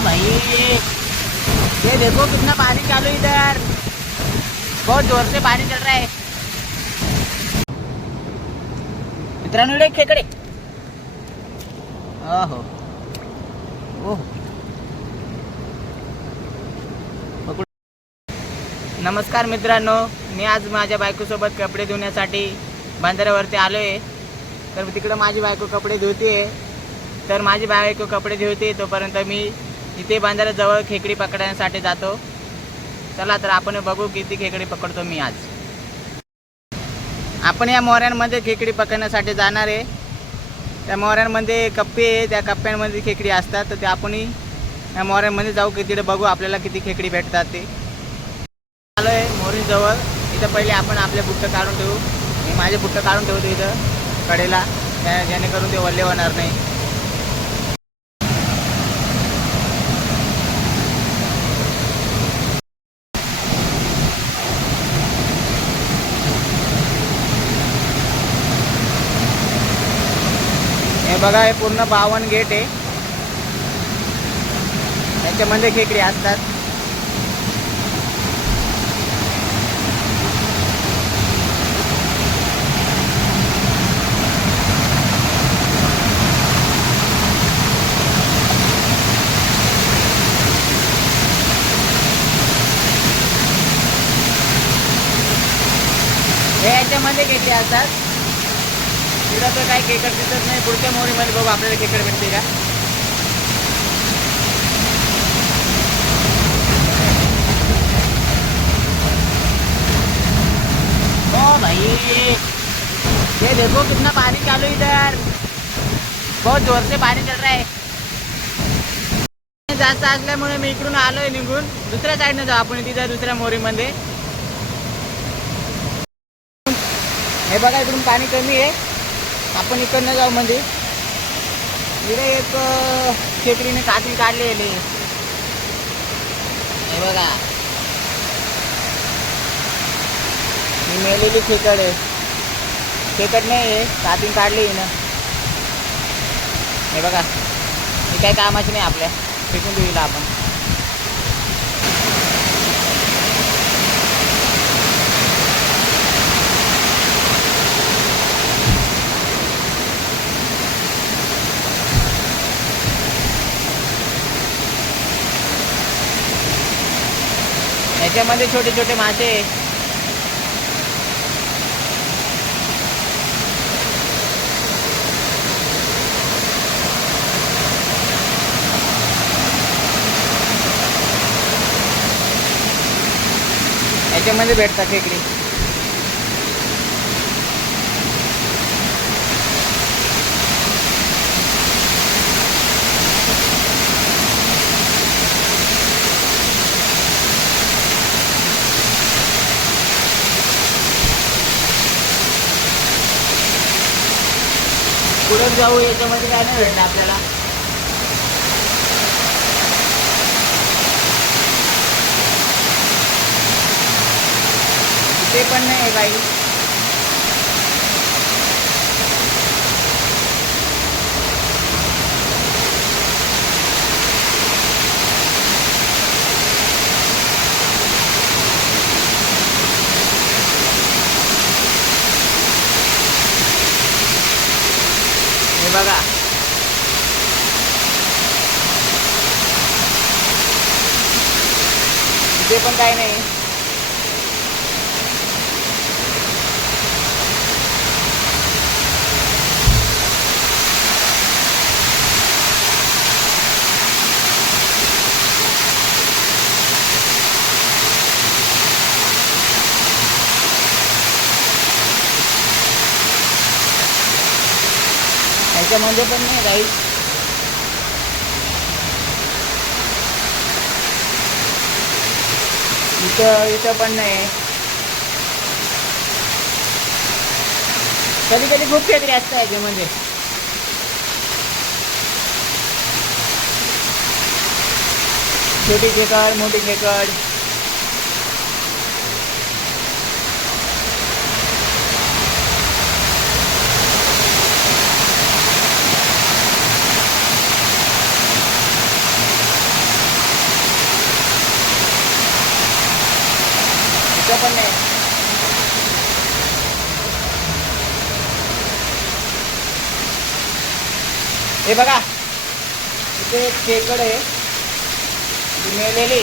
भाई ये देखो कितना पानी चालू इधर, बहुत जोर से पानी चल रहा है मित्रांनो. इकडे खेकडे. ओहो ओह. नमस्कार मित्रांनो, मी आज माझ्या बायकोसोबत कपडे धुण्यासाठी बांधाऱ्यावरती आलो आहे. तर तिकडं माझी बायको कपडे धुते, तर माझी बायको कपडे धुते तोपर्यंत मी इथे बांधाऱ्याजवळ खेकडी पकडण्यासाठी जातो. चला तर आपण बघू किती खेकडी पकडतो मी आज. आपण या मोऱ्यांमध्ये खेकडी पकडण्यासाठी जाणार आहे. त्या मोऱ्यांमध्ये कप्पे आहे, त्या कप्प्यांमध्ये खेकडी असतात. तर ते आपण या मोऱ्यांमध्ये जाऊ, की तिथे बघू आपल्याला किती खेकडी भेटतात ते. आलो आहे मोरीजवळ. इथं पहिले आपण आपले बुट्ट काढून ठेवू. मी माझे बुट्ट काढून ठेवतो इथं कडेला, जेणेकरून ते ओले होणार नाही. हे बघा, हे पूर्ण 52 गेट आहे. याच्यामध्ये खेकडी असतात. हे याच्यामध्ये खेकडी असतात. तिथं तर काही खेकड दिसत नाही. पुढच्या मोरीमध्ये बघू आपल्याला खेकड भेटते का. ओ भाई ये देखो कितना पानी चालू इधर, बहुत जोर से पानी चल रहा है. जास्त असल्यामुळे मी इकडून आलोय निघून. दुसऱ्या साईडने जाऊ आपण, तिथं दुसऱ्या मोरीमध्ये. हे बघा, इकडून पाणी कमी आहे. आपण इकडनं जाऊ. म्हणजे इकडे एक खेकडीने काठी काढलेली. हे बघा, ही मेलेली खेकड आहे. खेकड नाही आहे, काठी काढली ना. हे बघा, ही काही कामाची नाही, आपल्या फेकून देऊ आपण. याच्यामध्ये छोटे छोटे मासे. याच्यामध्ये भेटतात खेकडी. पुढे जाऊ. याच्यामध्ये काय नाही भेटलं आपल्याला. ते पण नाही आहे काही. हे बघा, इथे पण काही नाही. याच्यामध्ये पण नाही काही. इथं पण नाही. कधी कधी खूप खेकडी असतात याच्यामध्ये. छोटी खेकड, मोठी खेकड. पण नाही. हे बघा इथे एक खेकड आहे, ती मेलेली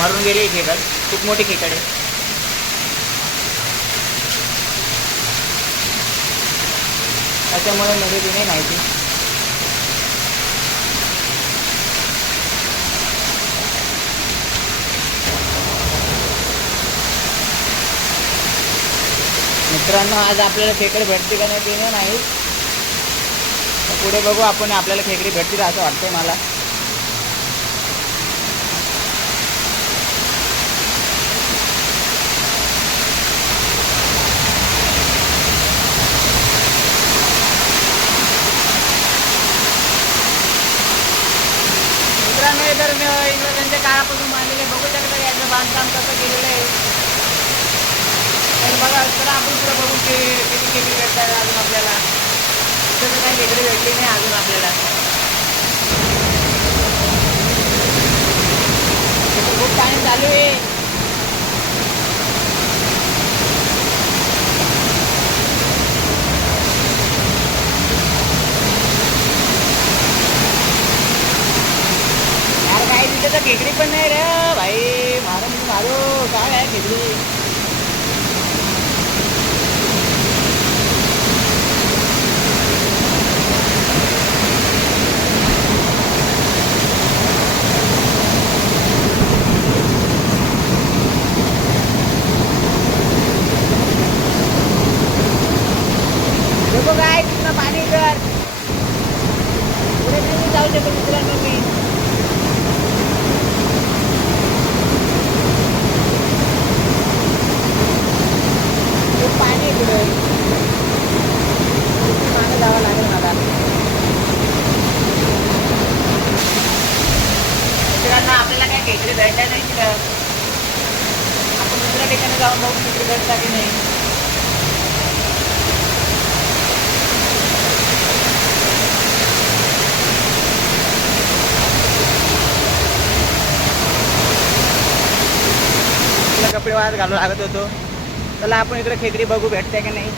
मरून गेली. खेकड खूप मोठी खेकड आहे. त्याच्यामुळे मेलेली नाही माहिती. मित्रांनो, आज आपल्याला खेकडे भेटते का नाही ते नाही, पुढे बघू आपण. आपल्याला खेकडी भेटतील असं वाटतंय मला. मित्रांनो, हे तर इंग्रजांच्या काळापासून बांधलेले बघू शकता. याचं बांधकाम कसं केलेलं आहे. तर बघा, तर आपण पुढे बघू की किती खेकडी भेटतात अजून आपल्याला. तिथं काही खेकडी भेटली नाही अजून आपल्याला. खूप पाणी चालू आहे. यार काही तिथे तर खेकडी पण नाही रे भाई. मारो काय आहे खेकडी. देखो काय कितना पाणी इधर. पुढे नाही जाऊ शकतो मित्रांनो मी. खूप पाणी आहे पुढे. मागे जावं लागेल मला. मित्रांनो, आपल्याला काय खेकडी भेटल्या नाही तिथं. आपण दुसऱ्या ठिकाणी जाऊन बघू खेकडी भेटता की नाही. कपडे वाळत घालू लागत होतो. चला आपण इकडे खेकडी बघू भेटते का नाही.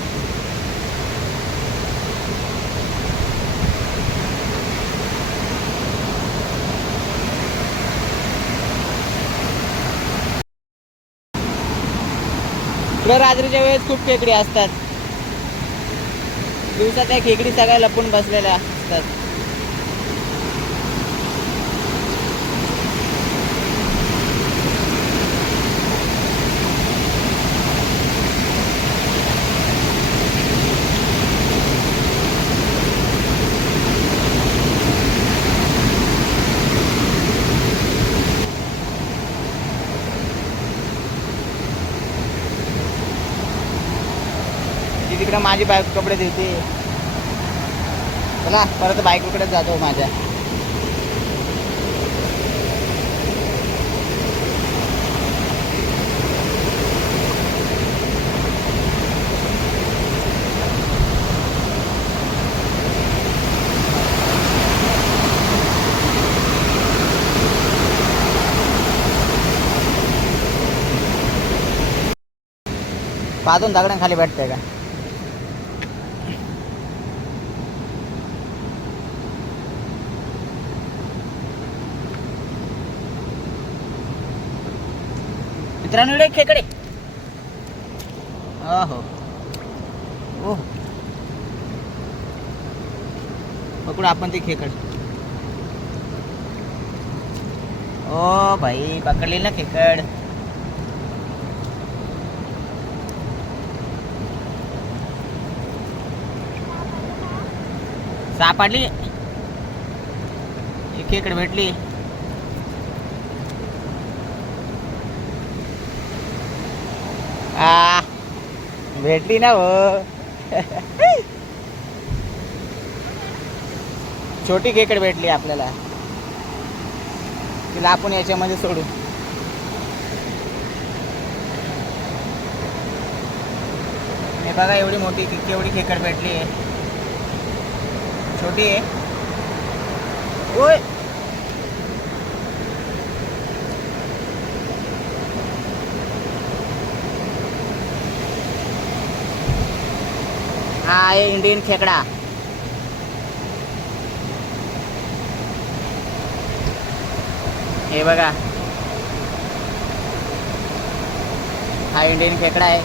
इकडे रात्रीच्या वेळेस खूप खेकडी असतात. दिवसात त्या खेकडी सगळ्या लपून बसलेल्या असतात. तिकडे माझी बाईक कपडे देते. चला परत बाईककडे जातो माझ्या. पाहून दगडांखाली भेटते का. मित्रांनो, इकडे खेकडे. हो हो, पकडू आपण ते खेकड. ओ भाई, पकडली ना खेकड. सापडली. एक खेकड भेटली. भेटली ना हो. छोटी खेकड भेटली आपल्याला. तिला आपण याच्यामध्ये सोडू. हे बघा, एवढी मोठी केवढी खेकड भेटली आहे. छोटी आहे. ओय आहे इंडियन खेकडा. हे बघा, हा इंडियन खेकडा आहे.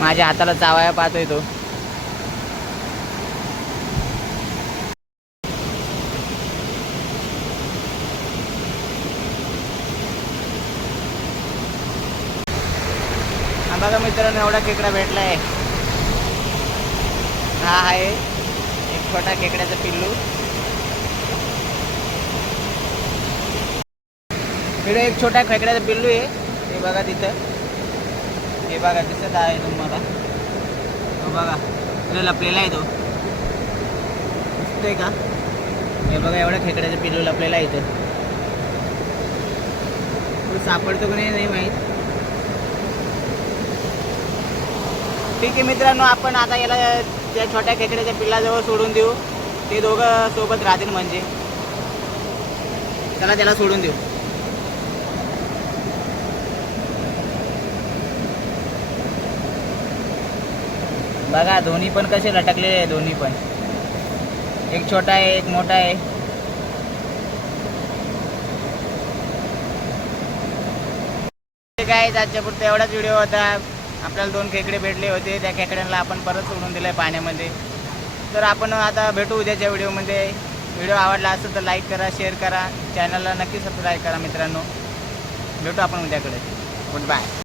माझ्या हाताला चावाया पाहतोय तो. बघा मित्रांनो, एवढा खेकडा भेटला आहे. हा आहे एक छोटा खेकड्याचा पिल्लू. इकडे एक छोटा खेकड्याचा पिल्लू आहे. ते बघा तिथं, हे बघा दिसत आहे तुम्हाला. तो बघा इकडे लपलेला आहे. तो दिसतोय का? हे बघा, एवढा खेकड्याचा पिल्लू लपलेला आहे इथं. तो सापडतो की नाही माहीत. ठीक आहे मित्रांनो, आपण आता याला त्या छोट्या खेकड्याच्या पिल्लाजवळ सोडून देऊ. ते दोघं सोबत राहतील म्हणजे. चला त्याला सोडून देऊ. बघा दोन्ही पण कसे लटकलेले आहे. दोन्ही पण, एक छोटा आहे एक मोठा आहे. काय आजच्या पुरता एवढाच व्हिडिओ होता. आपल्याला 2 खेकडे भेटले होते. त्या खेकड्यांना आपण परत सोडून दिलं आहे पाण्यामध्ये. तर आपण आता भेटू उद्याच्या व्हिडिओमध्ये. व्हिडिओ आवडला असेल तर लाईक करा, शेअर करा, चॅनलला नक्की सबस्क्राईब करा मित्रांनो. भेटू आपण उद्याकडे. Good bye.